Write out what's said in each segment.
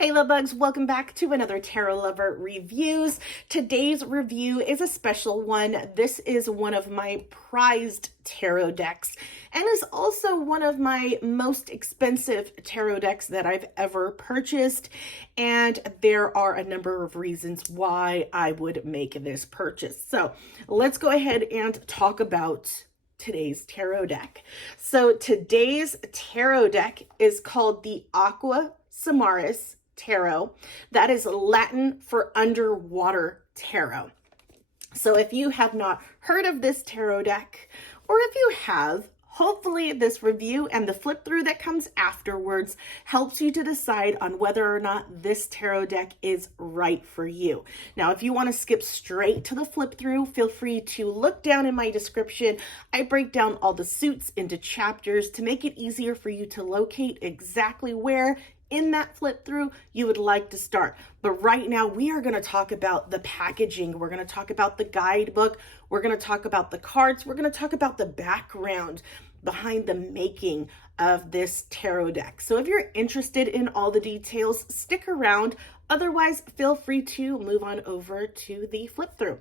Hey love bugs, welcome back to another Tarot Lover Reviews. Today's review is a special one. This is one of my prized tarot decks and is also one of my most expensive tarot decks that I've ever purchased. And there are a number of reasons why I would make this purchase. So let's go ahead and talk about today's tarot deck. So today's tarot deck is called the Aqua Summersus tarot. That is Latin for underwater tarot. So if you have not heard of this tarot deck, or if you have, hopefully this review and the flip through that comes afterwards helps you to decide on whether or not this tarot deck is right for you. Now, if you want to skip straight to the flip through, feel free to look down in my description. I break down all the suits into chapters to make it easier for you to locate exactly where in that flip through you would like to start. But right now we are going to talk about the packaging. We're going to talk about the guidebook. We're going to talk about the cards. We're going to talk about the background behind the making of this tarot deck. So if you're interested in all the details, stick around. Otherwise, feel free to move on over to the flip through.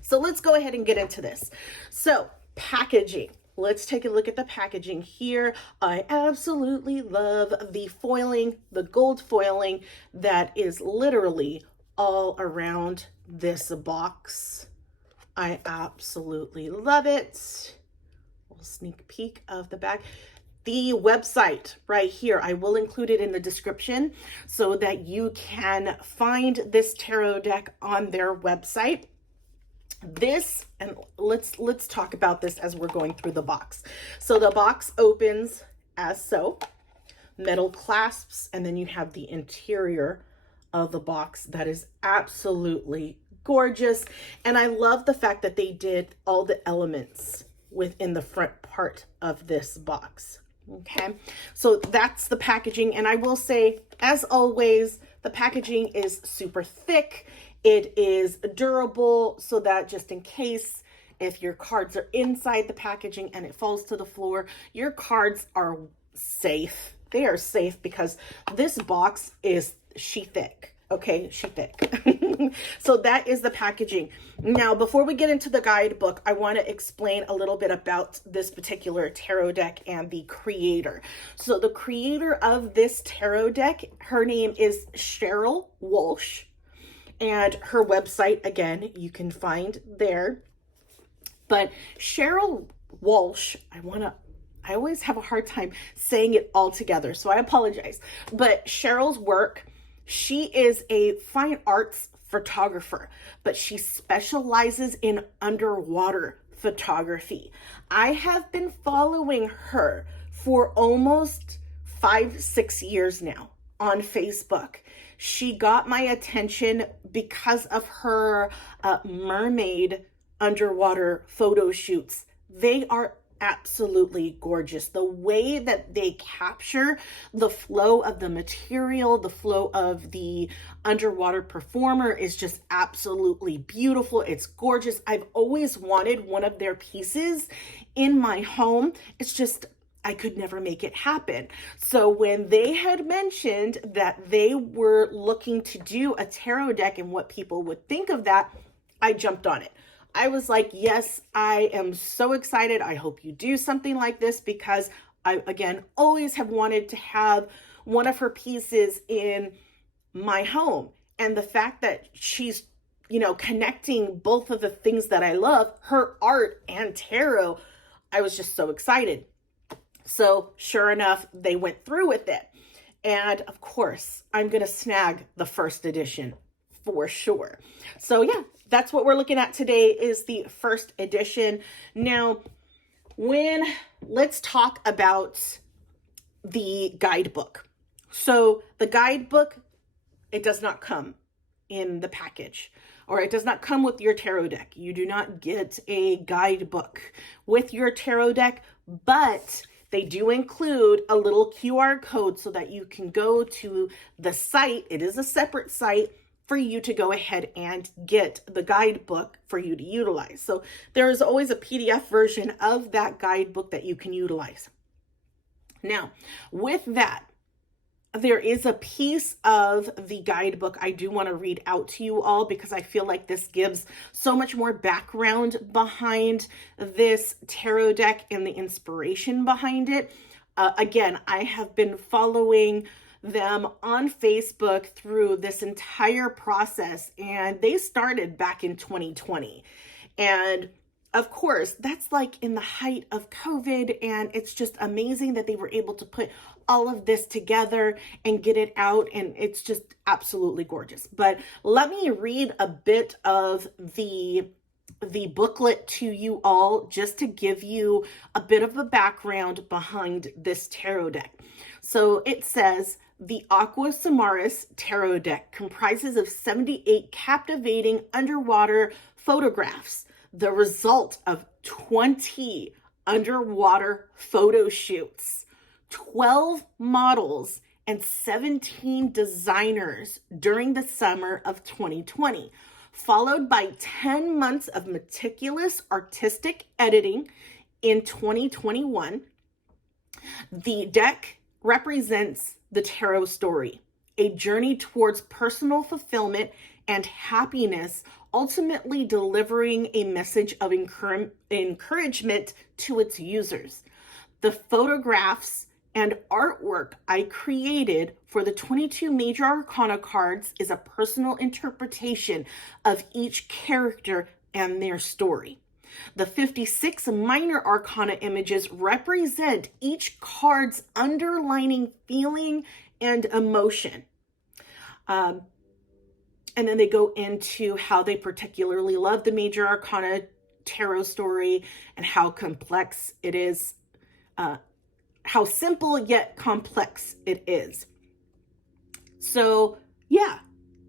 So let's go ahead and get into this. So packaging. Let's take a look at the packaging here. I absolutely love the foiling, the gold foiling that is literally all around this box. I absolutely love it. A little sneak peek of the back. The website right here, I will include it in the description so that you can find this tarot deck on their website. This, and let's talk about this as we're going through the box. So the box opens as so, metal clasps, and then you have the interior of the box that is absolutely gorgeous. And I love the fact that they did all the elements within the front part of this box. Okay, so that's the packaging. And I will say, as always, the packaging is super thick. It is durable, so that just in case if your cards are inside the packaging and it falls to the floor, your cards are safe. They are safe because this box is thick. Okay, thick. So that is the packaging. Now, before we get into the guidebook, I want to explain a little bit about this particular tarot deck and the creator. So the creator of this tarot deck, her name is Cheryl Walsh. And her website, again, you can find there. But Cheryl Walsh, I always have a hard time saying it all together, so I apologize. But Cheryl's work, she is a fine arts photographer, but she specializes in underwater photography. I have been following her for almost 5-6 years now on Facebook. She got my attention because of her mermaid underwater photo shoots. They are absolutely gorgeous. The way that they capture the flow of the material, the flow of the underwater performer is just absolutely beautiful. It's gorgeous. I've always wanted one of their pieces in my home. It's just I could never make it happen. So when they had mentioned that they were looking to do a tarot deck and what people would think of that, I jumped on it. I was like, yes, I am so excited. I hope you do something like this because I, again, always have wanted to have one of her pieces in my home. And the fact that she's, connecting both of the things that I love, her art and tarot, I was just so excited. So sure enough, they went through with it. And of course, I'm going to snag the first edition for sure. So yeah, that's what we're looking at today is the first edition. Now, let's talk about the guidebook. So the guidebook, it does not come in the package, or it does not come with your tarot deck. You do not get a guidebook with your tarot deck, but they do include a little QR code so that you can go to the site. It is a separate site for you to go ahead and get the guidebook for you to utilize. So there is always a PDF version of that guidebook that you can utilize. Now, with that, there is a piece of the guidebook I do want to read out to you all, because I feel like this gives so much more background behind this tarot deck and the inspiration behind it. Again, I have been following them on Facebook through this entire process, and they started back in 2020. And of course, that's like in the height of COVID, and it's just amazing that they were able to put all of this together and get it out, and it's just absolutely gorgeous. But let me read a bit of the booklet to you all, just to give you a bit of a background behind this tarot deck. So it says, the Aqua Summersus tarot deck comprises of 78 captivating underwater photographs, the result of 20 underwater photo shoots, 12 models, and 17 designers during the summer of 2020, followed by 10 months of meticulous artistic editing in 2021. The deck represents the tarot story, a journey towards personal fulfillment and happiness, ultimately delivering a message of encouragement to its users. The photographs and artwork I created for the 22 major arcana cards is a personal interpretation of each character and their story. The 56 minor arcana images represent each card's underlining feeling and emotion. And then they go into how they particularly love the major arcana tarot story and how complex it is, how simple yet complex it is. So yeah,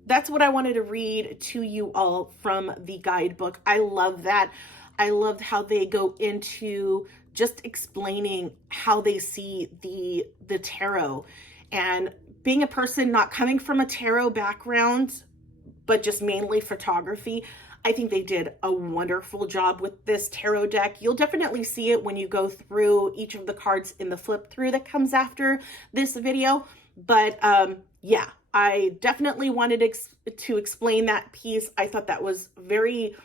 that's what I wanted to read to you all from the guidebook. I love that. I love how they go into just explaining how they see the tarot. And being a person not coming from a tarot background, but just mainly photography, I think they did a wonderful job with this tarot deck. You'll definitely see it when you go through each of the cards in the flip through that comes after this video. But yeah, I definitely wanted to explain that piece. I thought that was very,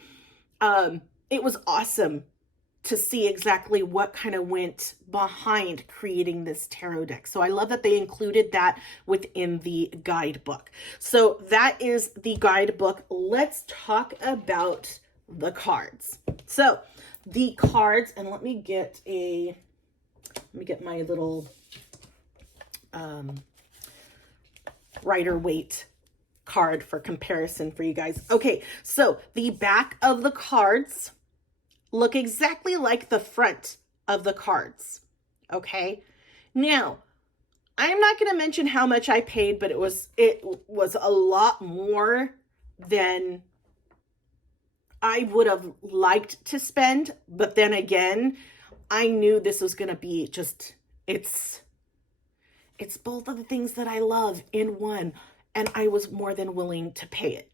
it was awesome to see exactly what kind of went behind creating this tarot deck. So I love that they included that within the guidebook. So that is the guidebook. Let's talk about the cards. So the cards, and let me get my little Rider-Waite card for comparison for you guys. Okay, so the back of the cards look exactly like the front of the cards. Okay, now I'm not going to mention how much I paid, but it was a lot more than I would have liked to spend. But then again, I knew this was going to be just, it's both of the things that I love in one, and I was more than willing to pay it.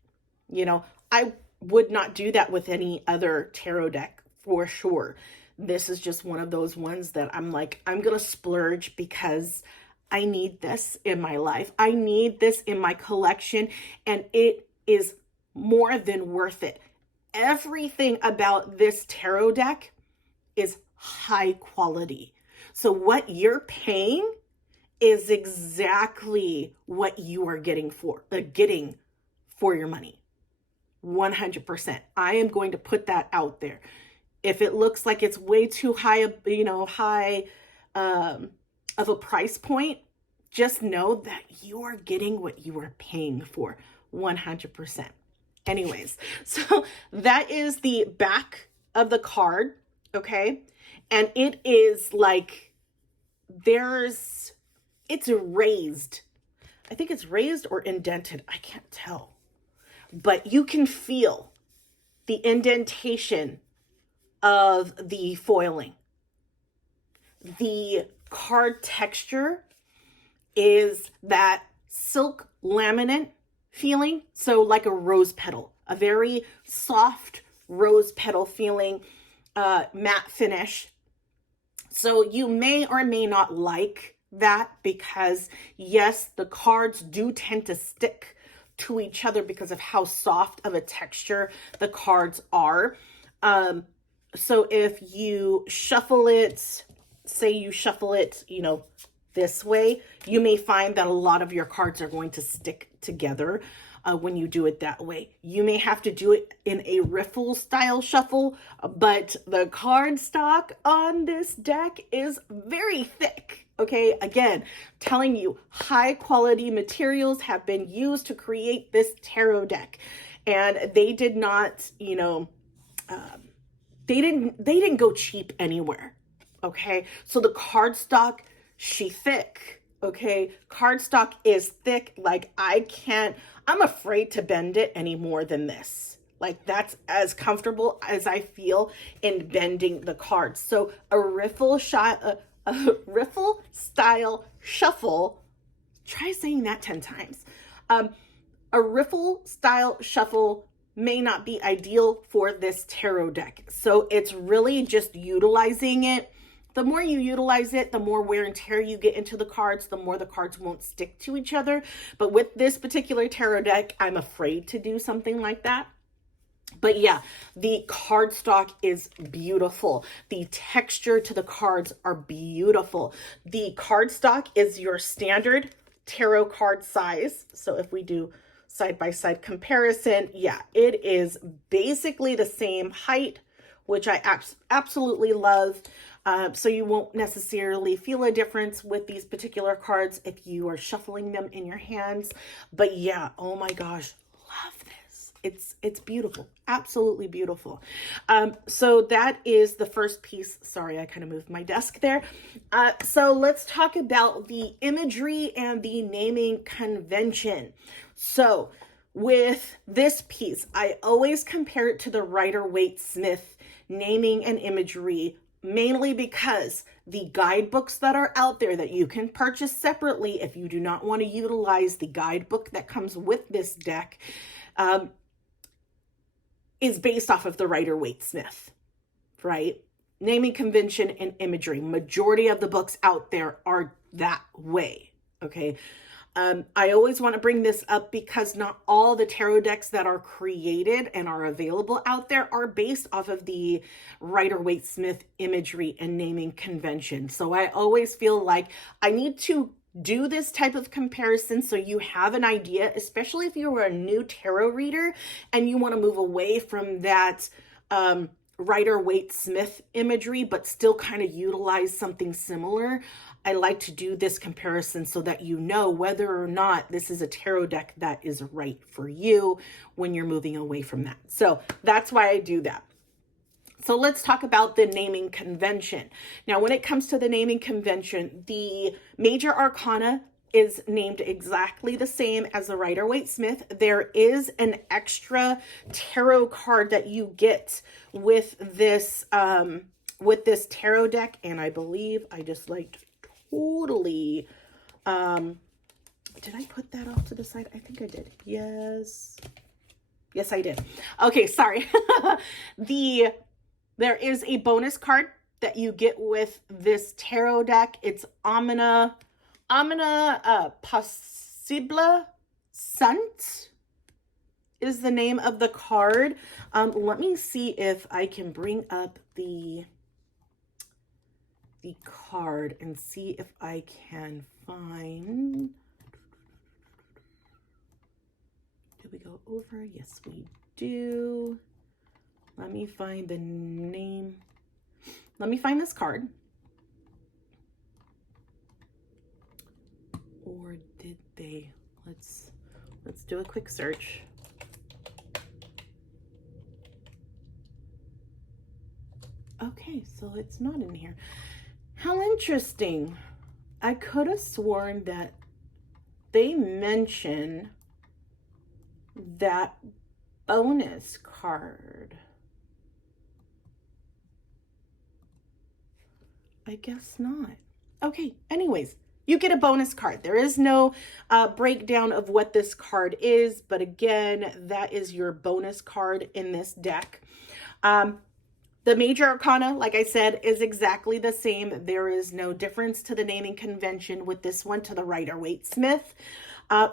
You know, I would not do that with any other tarot deck for sure. This is just one of those ones that I'm like, I'm going to splurge because I need this in my life. I need this in my collection, and it is more than worth it. Everything about this tarot deck is high quality. So what you're paying is exactly what you are getting for your money. 100%. I am going to put that out there. If it looks like it's way too high, of a price point, just know that you are getting what you are paying for. 100%. Anyways, so that is the back of the card. Okay. And it is like, it's raised. I think it's raised or indented. I can't tell. But you can feel the indentation of the foiling. The card texture is that silk laminate feeling. So like a rose petal, a very soft rose petal feeling, matte finish. So you may or may not like that because yes, the cards do tend to stick to each other because of how soft of a texture the cards are. So if you shuffle it, say you shuffle it, you know, this way, you may find that a lot of your cards are going to stick together when you do it that way. You may have to do it in a riffle style shuffle, but the card stock on this deck is very thick. Okay, again, telling you high quality materials have been used to create this tarot deck, and they did not, you know, they didn't go cheap anywhere. Okay, so the cardstock, she thick. Okay, cardstock is thick. Like I'm afraid to bend it any more than this. Like that's as comfortable as I feel in bending the cards. So a riffle style shuffle. Try saying that 10 times. A riffle style shuffle may not be ideal for this tarot deck. So it's really just utilizing it. The more you utilize it, the more wear and tear you get into the cards, the more the cards won't stick to each other. But with this particular tarot deck, I'm afraid to do something like that. But yeah, the cardstock is beautiful. The texture to the cards are beautiful. The cardstock is your standard tarot card size. So if we do side-by-side comparison, yeah, it is basically the same height, which I absolutely love. So you won't necessarily feel a difference with these particular cards if you are shuffling them in your hands. But yeah, oh my gosh, love this. It's beautiful, absolutely beautiful. So that is the first piece. Sorry, I kind of moved my desk there. So let's talk about the imagery and the naming convention. So with this piece, I always compare it to the Rider-Waite-Smith naming and imagery, mainly because the guidebooks that are out there that you can purchase separately if you do not want to utilize the guidebook that comes with this deck, is based off of the Rider-Waite-Smith, right? Naming convention and imagery. Majority of the books out there are that way, okay? I always want to bring this up because not all the tarot decks that are created and are available out there are based off of the Rider-Waite-Smith imagery and naming convention. So I always feel like I need to do this type of comparison so you have an idea, especially if you're a new tarot reader and you want to move away from that Rider-Waite-Smith imagery, but still kind of utilize something similar. I like to do this comparison so that you know whether or not this is a tarot deck that is right for you when you're moving away from that. So that's why I do that. So let's talk about the naming convention. Now, when it comes to the naming convention, the major arcana is named exactly the same as the Rider-Waite-Smith. There is an extra tarot card that you get with this tarot deck, and I believe I just totally, did I put that off to the side? I think I did. Yes, I did. Okay, sorry. There is a bonus card that you get with this tarot deck. It's Omnia Possible Sant is the name of the card. Let me see if I can bring up the card and see if I can find. Did we go over? Yes, we do. Let me find the name. Let me find this card. Or did they? Let's do a quick search. Okay, so it's not in here. How interesting. I could have sworn that they mention that bonus card. I guess not. Okay, anyways, you get a bonus card. There is no breakdown of what this card is, but again, that is your bonus card in this deck. The major arcana, like I said, is exactly the same. There is no difference to the naming convention with this one to the Rider-Waite-Smith.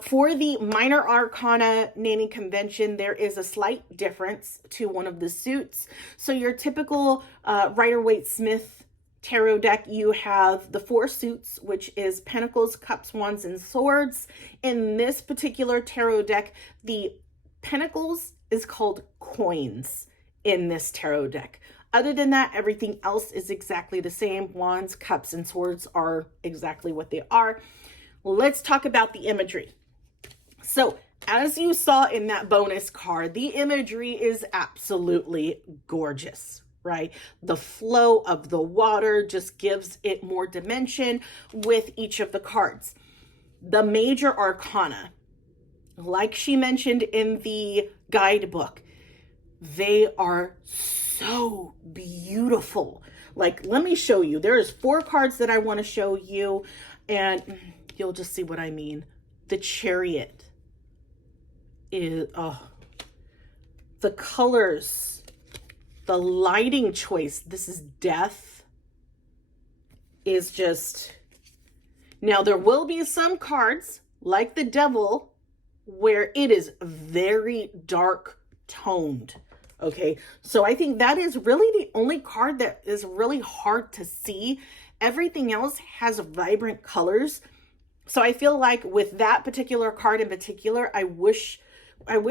For the minor arcana naming convention, there is a slight difference to one of the suits. So your typical Rider-Waite-Smith tarot deck, you have the 4 suits, which is Pentacles, Cups, Wands, and Swords. In this particular tarot deck, the Pentacles is called coins in this tarot deck. Other than that, everything else is exactly the same. Wands, Cups, and Swords are exactly what they are. Let's talk about the imagery. So as you saw in that bonus card, the imagery is absolutely gorgeous, right? The flow of the water just gives it more dimension with each of the cards. The major arcana, like she mentioned in the guidebook, they are so beautiful. Like, let me show you. There's 4 cards that I want to show you, and you'll just see what I mean. The Chariot is, the colors, the lighting choice. This is Death. Is just, now there will be some cards like the Devil where it is very dark toned. Okay, so I think that is really the only card that is really hard to see. Everything else has vibrant colors. So I feel like with that particular card in particular, I wish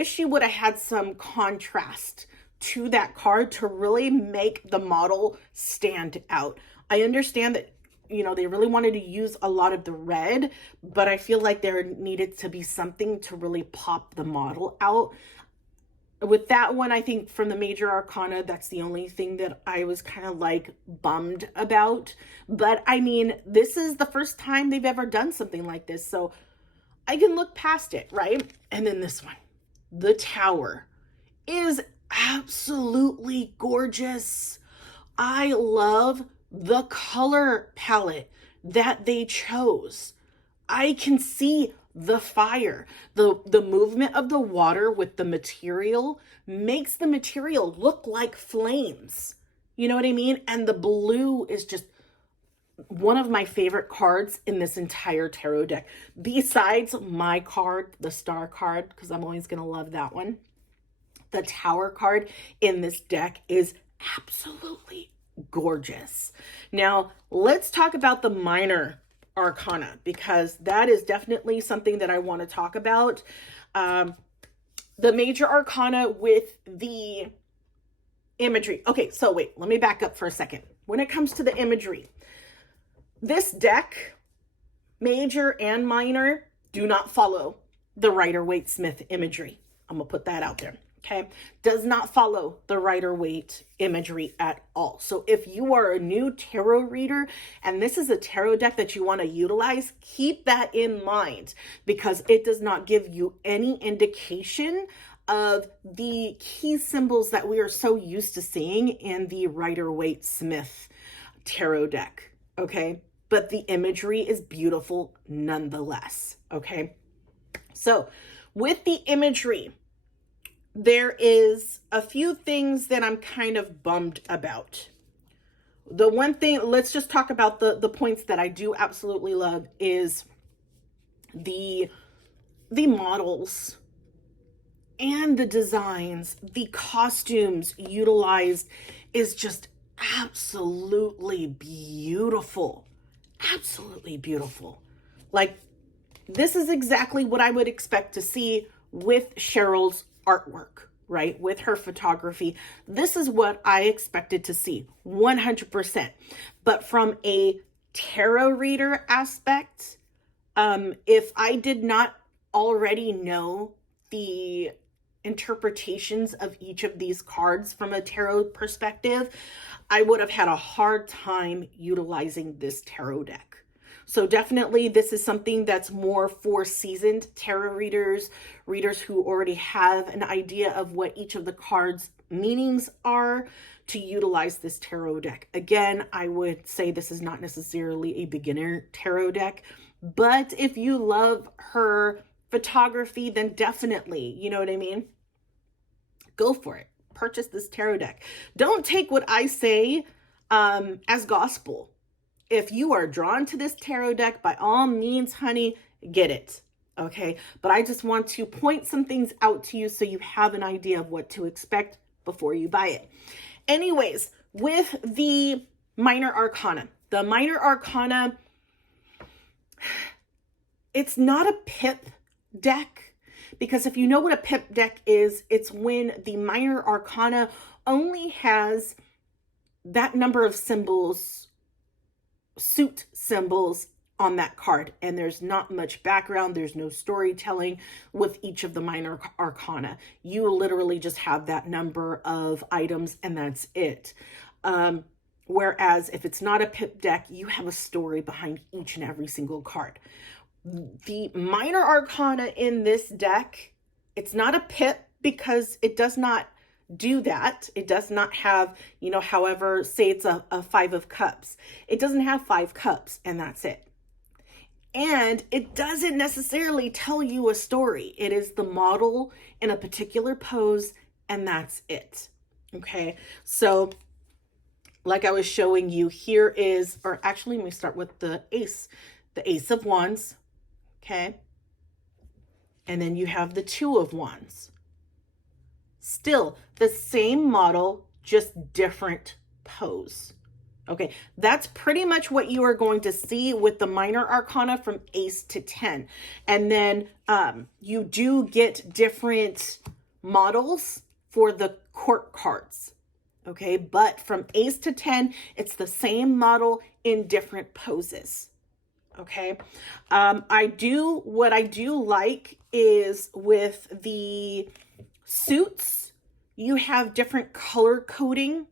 she would have had some contrast to that card to really make the model stand out. I understand that, you know, they really wanted to use a lot of the red, but I feel like there needed to be something to really pop the model out. With that one, I think from the major arcana, that's the only thing that I was kind of like bummed about. But I mean, this is the first time they've ever done something like this, so I can look past it, right? And then this one, the Tower, is absolutely gorgeous. I love the color palette that they chose. I can see the fire, the movement of the water with the material makes the material look like flames. You know what I mean? And the blue is just one of my favorite cards in this entire tarot deck. Besides my card, the Star card, because I'm always going to love that one. The Tower card in this deck is absolutely gorgeous. Now, let's talk about the minor arcana, because that is definitely something that I want to talk about. The major arcana with the imagery. Okay, so wait, let me back up for a second. When it comes to the imagery, this deck, major and minor, do not follow the Rider-Waite-Smith imagery. I'm gonna put that out there. Okay, does not follow the Rider-Waite imagery at all. So if you are a new tarot reader and this is a tarot deck that you want to utilize, keep that in mind, because it does not give you any indication of the key symbols that we are so used to seeing in the Rider-Waite-Smith tarot deck. Okay, but the imagery is beautiful nonetheless. Okay, so with the imagery, there is a few things that I'm kind of bummed about. The one thing, let's just talk about the points that I do absolutely love is the models and the designs, the costumes utilized is just absolutely beautiful. Absolutely beautiful. Like, this is exactly what I would expect to see with Cheryl's artwork, right? With her photography. This is what I expected to see, 100%. But from a tarot reader aspect, if I did not already know the interpretations of each of these cards from a tarot perspective, I would have had a hard time utilizing this tarot deck. So definitely this is something that's more for seasoned tarot readers, readers who already have an idea of what each of the cards' meanings are, to utilize this tarot deck. Again, I would say this is not necessarily a beginner tarot deck, but if you love her photography, then definitely, you know what I mean? Go for it. purchase this tarot deck. Don't take what I say as gospel. If you are drawn to this tarot deck, by all means, honey, get it. Okay. But I just want to point some things out to you so you have an idea of what to expect before you buy it. Anyways, with the minor arcana, it's not a pip deck, because if you know what a pip deck is, it's when the minor arcana only has that number of symbols, suit symbols on that card, and there's not much background, there's no storytelling with each of the minor arcana. You literally just have that number of items and that's it. Whereas if it's not a pip deck, you have a story behind each and every single card. The minor arcana in this deck, it's not a pip because it does not do that. It does not have, however, say it's a 5 of cups. It doesn't have 5 cups and that's it. And it doesn't necessarily tell you a story. It is the model in a particular pose and that's it. Okay. So like I was showing you, here is, or actually let me start with the Ace of Wands. Okay. And then you have the 2 of Wands. Still the same model, just different pose. Okay, that's pretty much what you are going to see with the minor arcana from Ace to 10. And then you do get different models for the court cards. Okay, but from Ace to 10, it's the same model in different poses. Okay, what I do like is with the suits, you have different color coding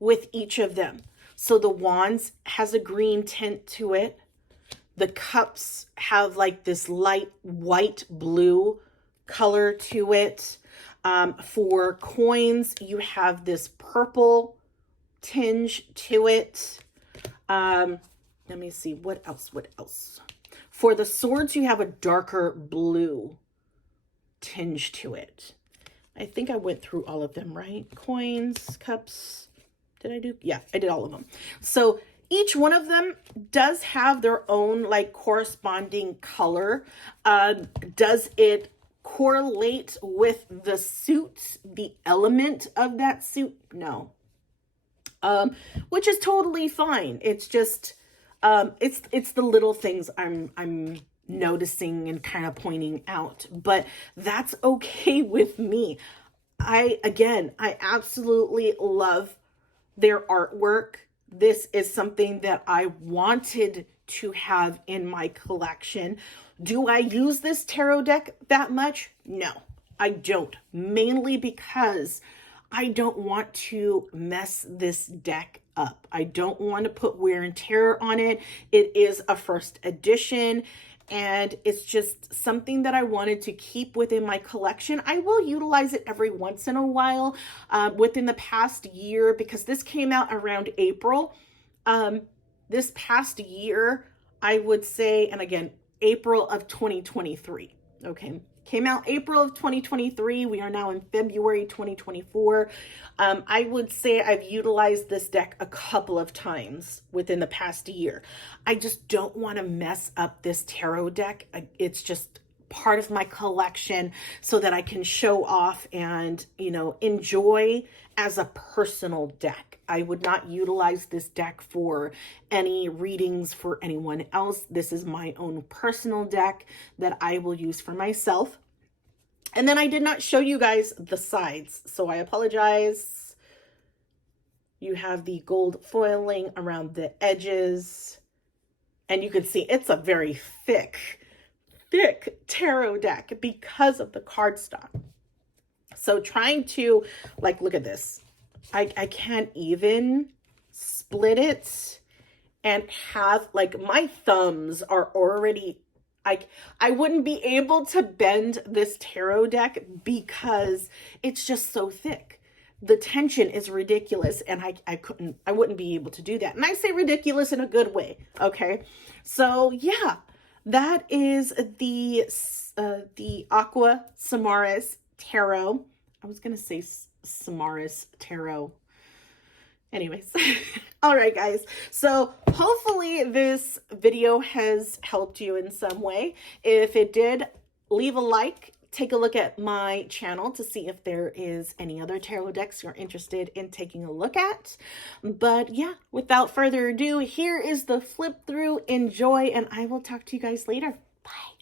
with each of them. So the Wands has a green tint to it. The cups have like this light white blue color to it. For coins, you have this purple tinge to it. Let me see, what else? For the swords, you have a darker blue tinge to it. I think I went through all of them, right? Coins, cups. Did I do? Yeah, I did all of them. So each one of them does have their own like corresponding color. Does it correlate with the suit, the element of that suit? No. Which is totally fine. It's just, it's the little things I'm noticing and kind of pointing out, but that's okay with me. I absolutely love their artwork. This is something that I wanted to have in my collection. Do I use this tarot deck that much? No, I don't. Mainly because I don't want to mess this deck up. I don't want to put wear and tear on it. It is a first edition. And it's just something that I wanted to keep within my collection. I will utilize it every once in a while within the past year, because this came out around April. This past year, I would say, and again, April of 2023. Okay. Came out April of 2023. We are now in February 2024. I would say I've utilized this deck a couple of times within the past year. I just don't want to mess up this tarot deck. It's just part of my collection so that I can show off and, enjoy as a personal deck. I would not utilize this deck for any readings for anyone else. This is my own personal deck that I will use for myself. And then I did not show you guys the sides, so I apologize. You have the gold foiling around the edges, and you can see it's a very thick tarot deck because of the cardstock. So trying to, look at this. I can't even split it and have, my thumbs are already, I wouldn't be able to bend this tarot deck because it's just so thick. The tension is ridiculous, and I wouldn't be able to do that. And I say ridiculous in a good way, okay? So yeah, that is the Aqua Summersus tarot. I was going to say Summersus Tarot. Anyways, all right, guys. So hopefully this video has helped you in some way. If it did, leave a like. Take a look at my channel to see if there is any other tarot decks you're interested in taking a look at. But yeah, without further ado, here is the flip through. Enjoy, and I will talk to you guys later. Bye.